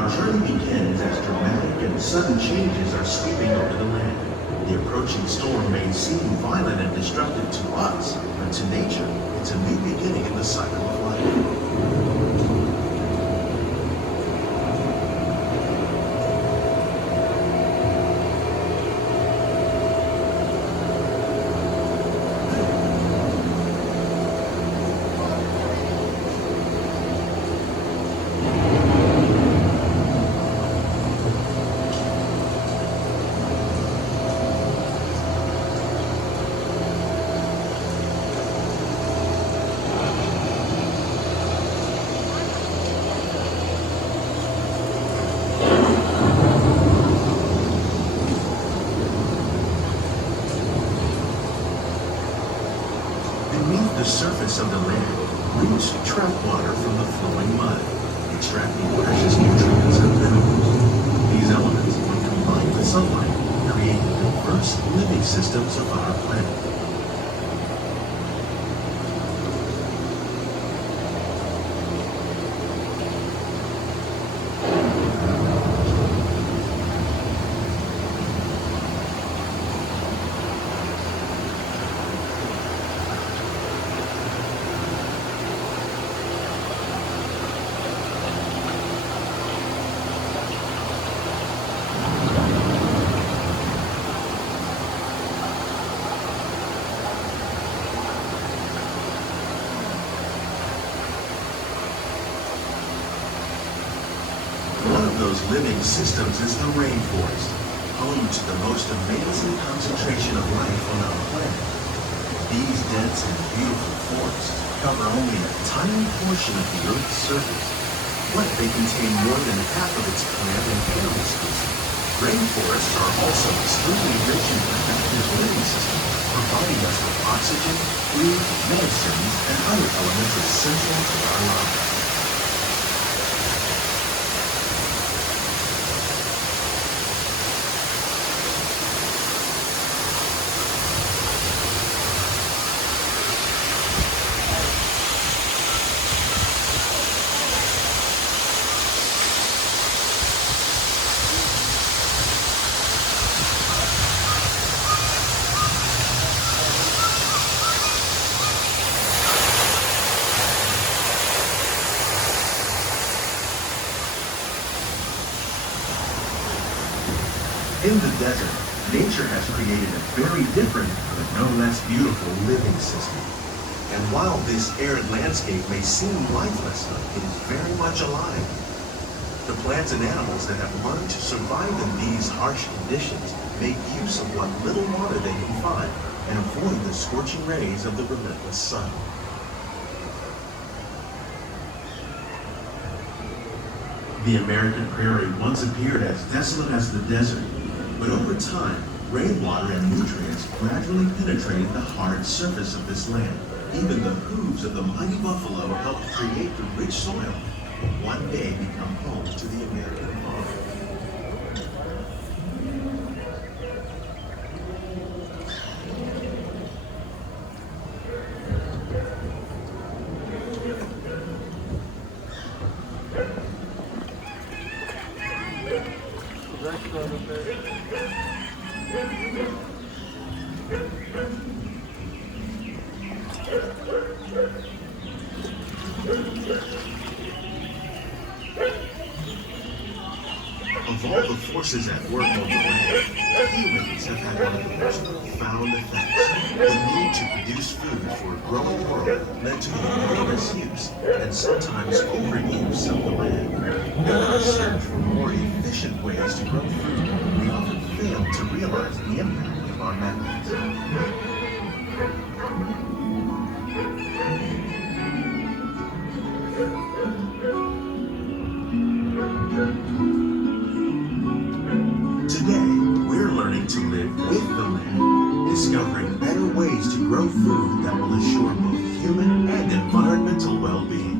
Our journey begins as dramatic and sudden changes are sweeping over the land. The approaching storm may seem violent and destructive to us, but to nature, it's a new beginning in the cycle of life. Beneath the surface of the land, roots trap water from the flowing mud, extracting precious nutrients and minerals. These elements, when combined with sunlight, create the diverse living systems of our planet. One of those living systems is the rainforest, home to the most amazing concentration of life on our planet. These dense and beautiful forests cover only a tiny portion of the Earth's surface, but they contain more than half of its plant and animal species. Rainforests are also extremely rich in productive living systems, providing us with oxygen, food, medicines, and other elements essential to our lives. In the desert, nature has created a very different, but no less beautiful living system. And while this arid landscape may seem lifeless, it is very much alive. The plants and animals that have learned to survive in these harsh conditions make use of what little water they can find and avoid the scorching rays of the relentless sun. The American prairie once appeared as desolate as the desert. But over time, rainwater and nutrients gradually penetrated the hard surface of this land. Even the hooves of the mighty buffalo helped create the rich soil that will one day become home to the American farm. Of all the forces at work on the land, humans have had one of the most profound effects. The need to produce food for a growing world led to the enormous use and sometimes overuse of the land. In our search for more efficient ways to grow food, we often fail to realize the impact of our methods. Today, we're learning to live with the land, discovering better ways to grow food that will assure both human and environmental well-being.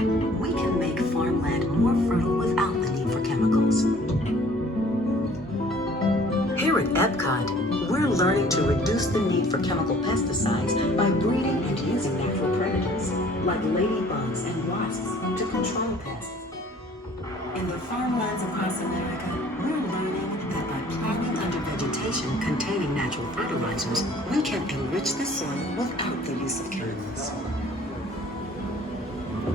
We can make farmland more fertile without the need for chemicals. Here at Epcot, we're learning to reduce the need for chemical pesticides by breeding and using natural predators, like ladybugs and wasps, to control pests. In the farmlands across America, we're learning that by planting under vegetation containing natural fertilizers, we can enrich the soil without the use of chemicals.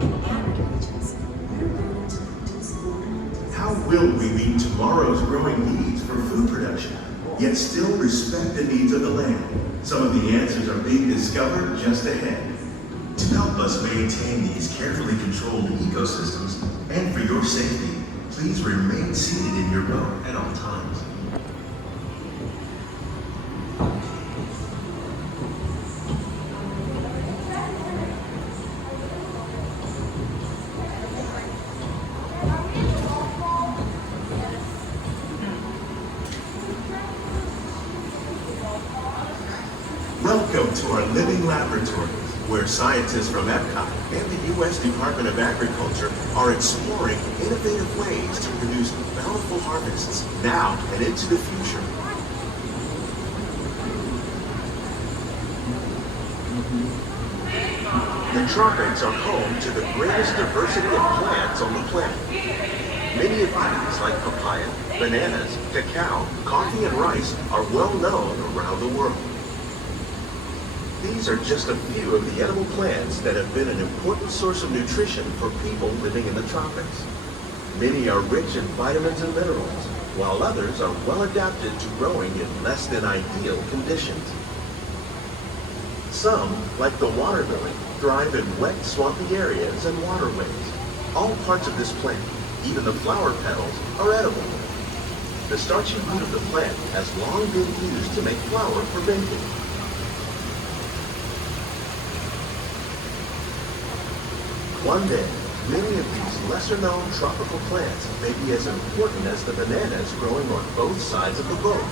In arid regions, we're learning to produce food. How will we meet tomorrow's growing needs for food production, yet still respect the needs of the land? Some of the answers are being discovered just ahead. To help us maintain these carefully controlled ecosystems, and for your safety, please remain seated in your boat at all times. Welcome to our living laboratories, where scientists from Epcot and the U.S. Department of Agriculture are exploring innovative ways to produce bountiful harvests now and into the future. The tropics are home to the greatest diversity of plants on the planet. Many of these, like papaya, bananas, cacao, coffee, and rice, are well known around the world. These are just a few of the edible plants that have been an important source of nutrition for people living in the tropics. Many are rich in vitamins and minerals, while others are well adapted to growing in less than ideal conditions. Some, like the water lily, thrive in wet, swampy areas and waterways. All parts of this plant, even the flower petals, are edible. The starchy root of the plant has long been used to make flour for baking. One day, many of these lesser-known tropical plants may be as important as the bananas growing on both sides of the boat.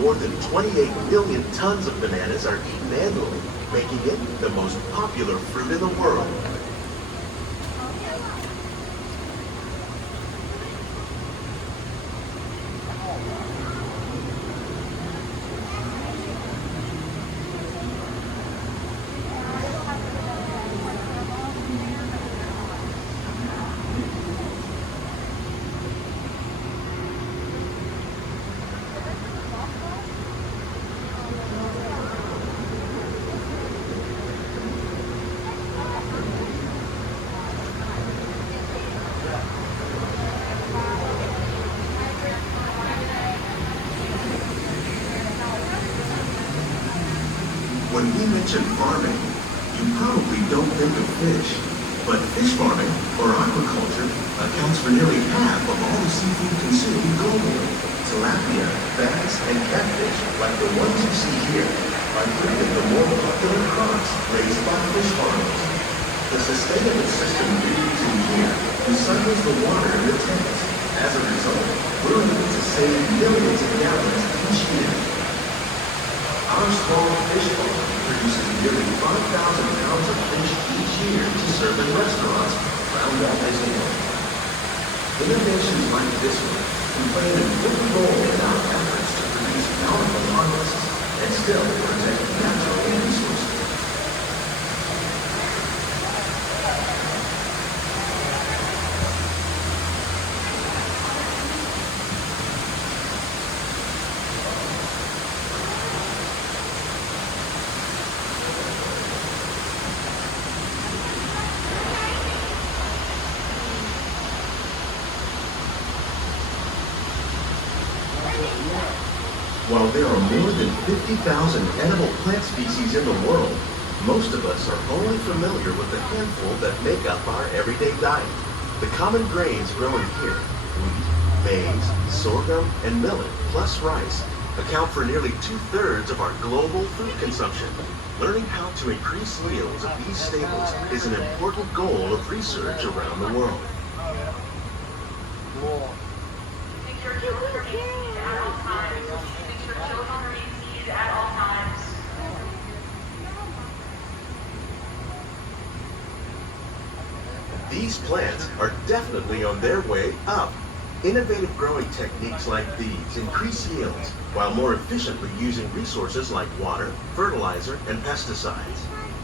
More than 28 million tons of bananas are eaten annually, making it the most popular fruit in the world. When we mention farming, you probably don't think of fish. But fish farming, or aquaculture, accounts for nearly half of all the seafood consumed globally. Tilapia, bass, and catfish, like the ones you see here, are three of the more popular crops raised by fish farmers. The sustainable system we're using here recycles the water in the tanks. As a result, we're able to save millions of gallons each year. Our small fish farm produces nearly 5,000 pounds of fish each year to serve in restaurants around Walt Disney World. Innovations like this one can play an important role in our efforts to produce bountiful harvests and still protect natural resources. While there are more than 50,000 edible plant species in the world, most of us are only familiar with the handful that make up our everyday diet. The common grains grown here, wheat, maize, sorghum, and millet, plus rice, account for nearly 2/3 of our global food consumption. Learning how to increase yields of these staples is an important goal of research around the world. Make sure children remain seated at all times. Make sure children remain seated at all times. These plants are definitely on their way up. Innovative growing techniques like these increase yields while more efficiently using resources like water, fertilizer, and pesticides.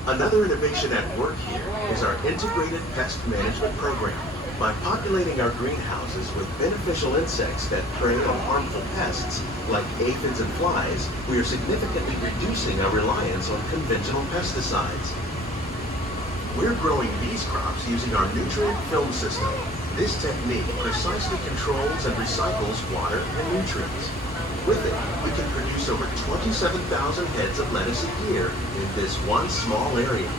Another innovation at work here is our integrated pest management program. By populating our greenhouses with beneficial insects that prey on harmful pests, like aphids and flies, we are significantly reducing our reliance on conventional pesticides. We're growing these crops using our nutrient film system. This technique precisely controls and recycles water and nutrients. With it, we can produce over 27,000 heads of lettuce a year in this one small area.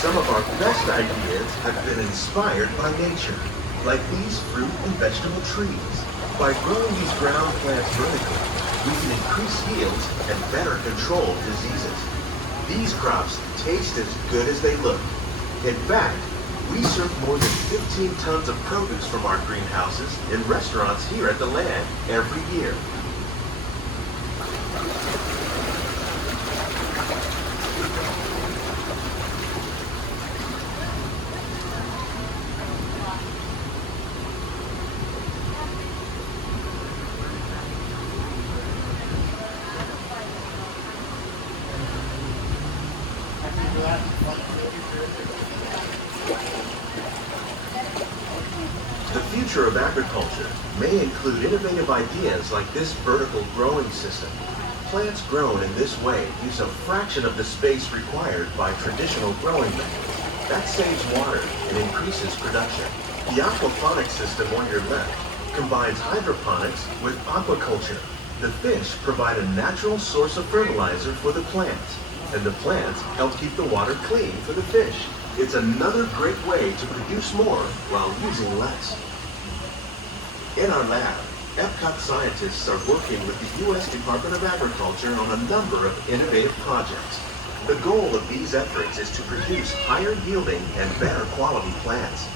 Some of our best ideas have been inspired by nature, like these fruit and vegetable trees. By growing these ground plants vertically, we can increase yields and better control diseases. These crops taste as good as they look. In fact, we serve more than 15 tons of produce from our greenhouses in restaurants here at the land every year. The future of agriculture may include innovative ideas like this vertical growing system. Plants grown in this way use a fraction of the space required by traditional growing methods. That saves water and increases production. The aquaponics system on your left combines hydroponics with aquaculture. The fish provide a natural source of fertilizer for the plants, and the plants help keep the water clean for the fish. It's another great way to produce more while using less. In our lab, Epcot scientists are working with the U.S. Department of Agriculture on a number of innovative projects. The goal of these efforts is to produce higher yielding and better quality plants.